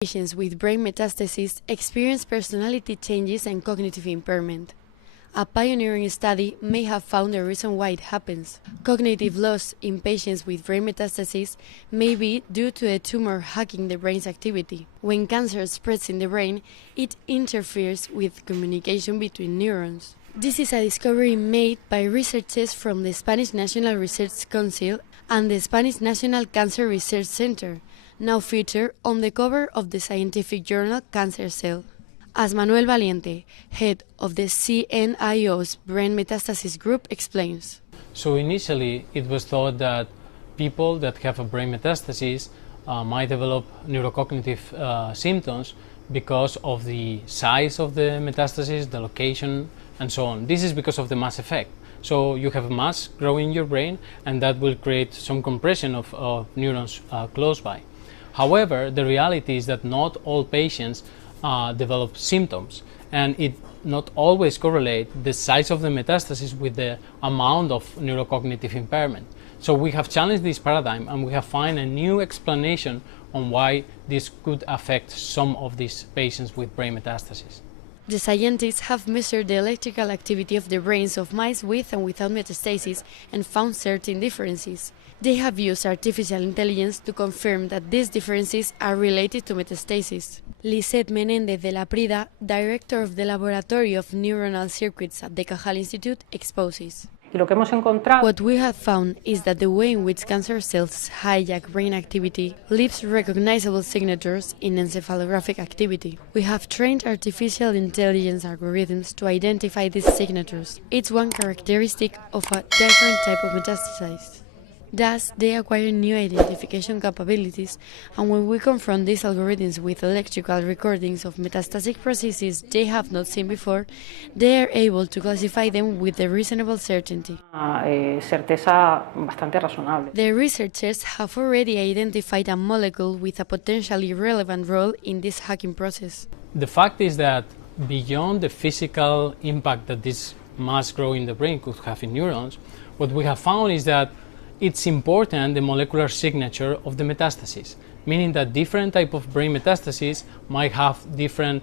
Patients with brain metastases experience personality changes and cognitive impairment. A pioneering study may have found the reason why it happens. Cognitive loss in patients with brain metastases may be due to a tumor hacking the brain's activity. When cancer spreads in the brain, it interferes with communication between neurons. This is a discovery made by researchers from the Spanish National Research Council and the Spanish National Cancer Research Center, now featured on the cover of the scientific journal Cancer Cell. As Manuel Valiente, head of the CNIO's Brain Metastasis Group, explains. So initially it was thought that people that have a brain metastasis might develop neurocognitive symptoms because of the size of the metastasis, the location, and so on. This is because of the mass effect. So you have a mass growing in your brain, and that will create some compression of neurons close by. However, the reality is that not all patients develop symptoms, and it not always correlates the size of the metastasis with the amount of neurocognitive impairment. So we have challenged this paradigm, and we have found a new explanation on why this could affect some of these patients with brain metastasis. The scientists have measured the electrical activity of the brains of mice with and without metastases and found certain differences. They have used artificial intelligence to confirm that these differences are related to metastasis. Lisette Menéndez de la Prida, director of the Laboratory of Neuronal Circuits at the Cajal Institute, exposes. What we have found is that the way in which cancer cells hijack brain activity leaves recognizable signatures in encephalographic activity. We have trained artificial intelligence algorithms to identify these signatures. It's one characteristic of a different type of metastasis. Thus, they acquire new identification capabilities, and when we confront these algorithms with electrical recordings of metastatic processes they have not seen before, they are able to classify them with a reasonable certainty. The researchers have already identified a molecule with a potentially relevant role in this hacking process. The fact is that beyond the physical impact that this mass growing in the brain could have in neurons, what we have found is that it's important the molecular signature of the metastasis, meaning that different type of brain metastases might have different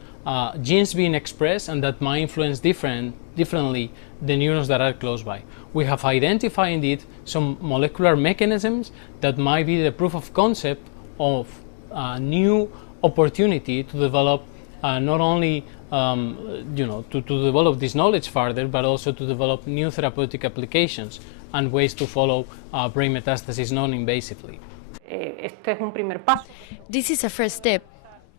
genes being expressed, and that might influence differently the neurons that are close by. We have identified indeed some molecular mechanisms that might be the proof of concept of a new opportunity to develop not only to develop this knowledge further, but also to develop new therapeutic applications and ways to follow brain metastasis non-invasively. This is a first step.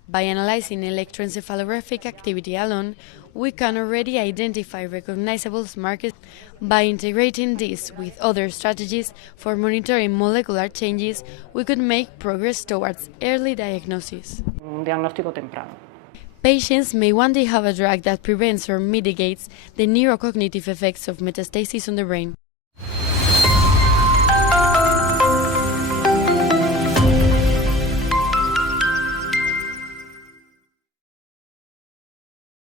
By analyzing electroencephalographic activity alone, we can already identify recognizable markers. By integrating this with other strategies for monitoring molecular changes, we could make progress towards early diagnosis. Patients may one day have a drug that prevents or mitigates the neurocognitive effects of metastasis on the brain.